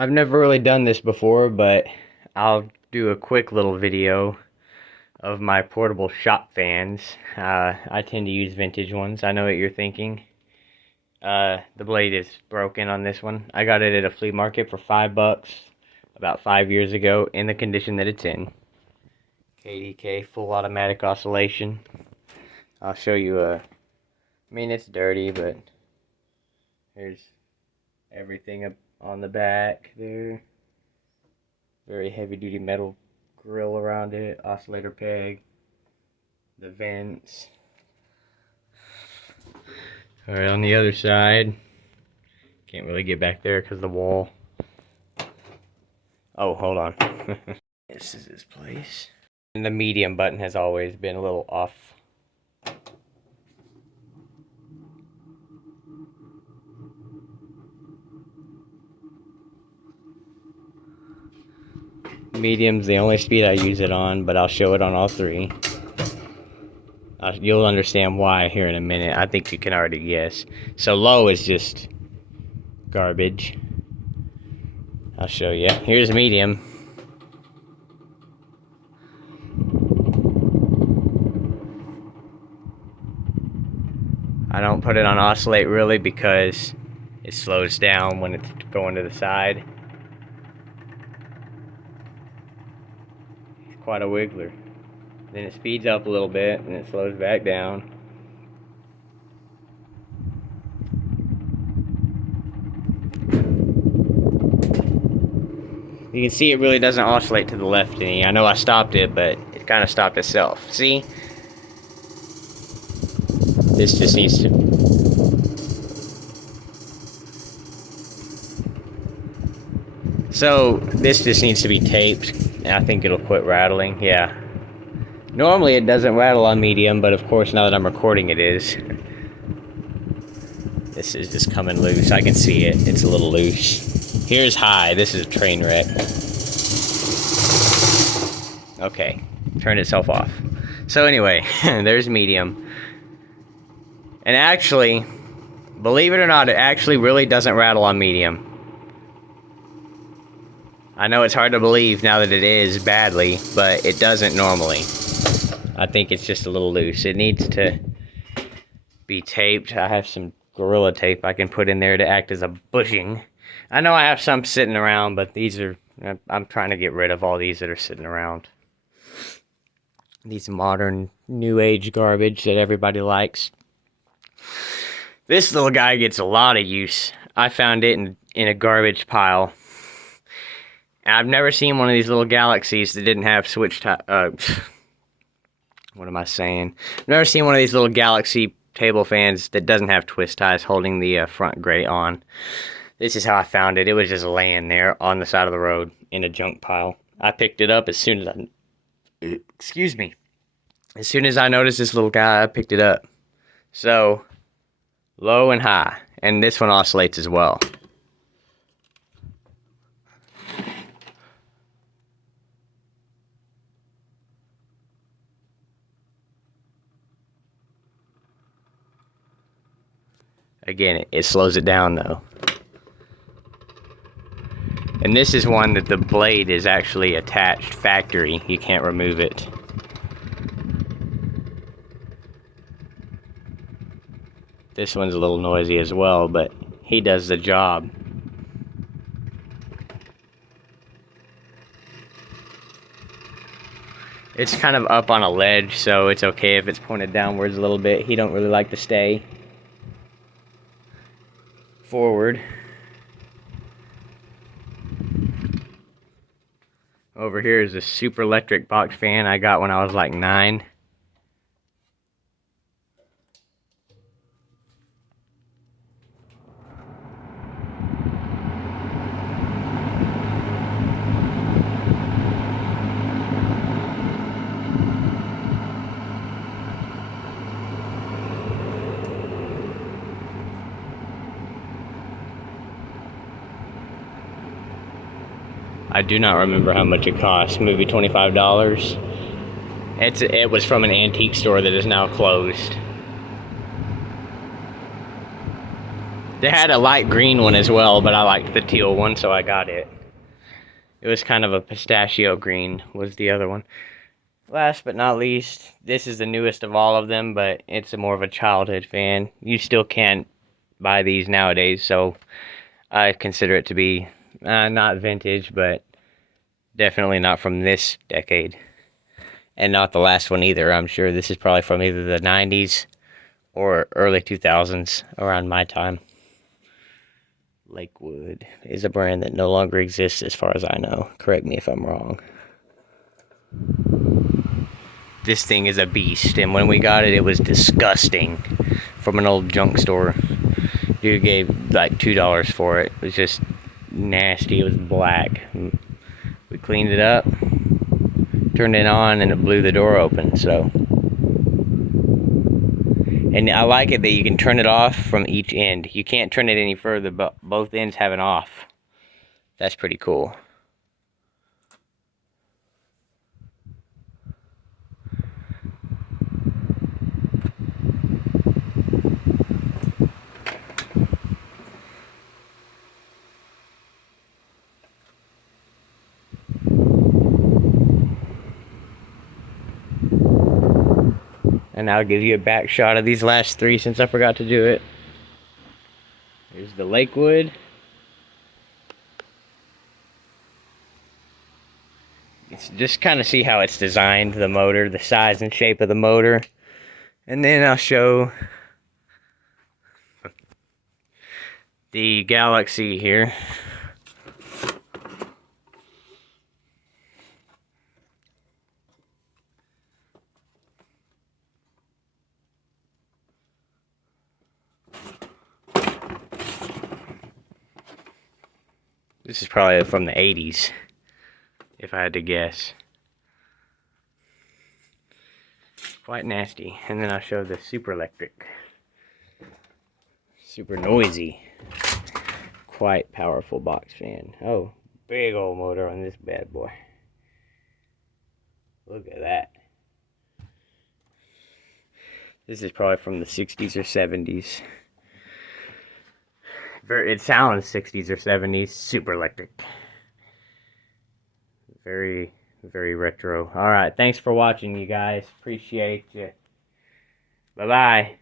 I've never really done this before, but I'll do a quick little video of my portable shop fans. I tend to use vintage ones. I know what you're thinking. The blade is broken on this one. I got it at a flea market for $5 about 5 years ago in the condition that it's in. KDK full automatic oscillation. I'll show you I mean, it's dirty, but here's everything up on the back there. Very heavy duty metal grill around it, oscillator peg, the vents. Alright, on the other side, can't really get back there because of the wall. Oh, hold on. This is his place. And the medium button has always been a little off. Medium's the only speed I use it on, but I'll show it on all three. You'll understand why here in a minute. I think you can already guess. So low is just garbage. I'll show you. Here's medium. I don't put it on oscillate really because it slows down when it's going to the side. It's quite a wiggler. Then it speeds up a little bit and it slows back down. You can see it really doesn't oscillate to the left any. I know I stopped it, but it kind of stopped itself. See? This just needs to... So, this just needs to be taped, and I think it'll quit rattling. Yeah. Normally it doesn't rattle on medium, but of course now that I'm recording it is. This is just coming loose. I can see it. It's a little loose. Here's high. This is a train wreck. Okay. Turned itself off. So anyway, there's medium. And actually, believe it or not, it actually really doesn't rattle on medium. I know it's hard to believe now that it is badly, but it doesn't normally. I think it's just a little loose. It needs to be taped. I have some Gorilla Tape I can put in there to act as a bushing. I know I have some sitting around, but these are... I'm trying to get rid of all these that are sitting around. These modern, new age garbage that everybody likes. This little guy gets a lot of use. I found it in a garbage pile. And I've never seen one of these little Galaxies that didn't have switch what am I saying? I've never seen one of these little Galaxy table fans that doesn't have twist ties holding the front grate on. This is how I found it. It was just laying there on the side of the road in a junk pile. I picked it up as soon as excuse me. As soon as I noticed this little guy, I picked it up. So, low and high. And this one oscillates as well. Again, it slows it down though. And this is one that the blade is actually attached factory. You can't remove it. This one's a little noisy as well, but he does the job. It's kind of up on a ledge, so it's okay if it's pointed downwards a little bit. He don't really like to stay forward. Over here is a super electric box fan I got when I was like 9. I do not remember how much it cost. Maybe $25. It was from an antique store that is now closed. They had a light green one as well, but I liked the teal one, so I got it. It was kind of a pistachio green was the other one. Last but not least, this is the newest of all of them, but it's more of a childhood fan. You still can't buy these nowadays, so I consider it to be not vintage, but definitely not from this decade. And not the last one either. I'm sure this is probably from either the 90s or early 2000s, around my time. Lakewood is a brand that no longer exists as far as I know. Correct me if I'm wrong. This thing is a beast, and when we got it, it was disgusting. From an old junk store. Dude gave like $2 for it. It was just nasty. It was black. We cleaned it up, turned it on, and it blew the door open, so. And I like it that you can turn it off from each end. You can't turn it any further, but both ends have an off. That's pretty cool. And I'll give you a back shot of these last three since I forgot to do it. Here's the Lakewood. It's just kind of see how it's designed, the motor, the size and shape of the motor. And then I'll show the Galaxy here. This is probably from the 80s, if I had to guess. Quite nasty. And then I'll show the Super Electric. Super noisy. Quite powerful box fan. Oh, big old motor on this bad boy. Look at that. This is probably from the 60s or 70s. It sounds 60s or 70s. Super Electric. Very, very retro. Alright, thanks for watching, you guys. Appreciate you. Bye-bye.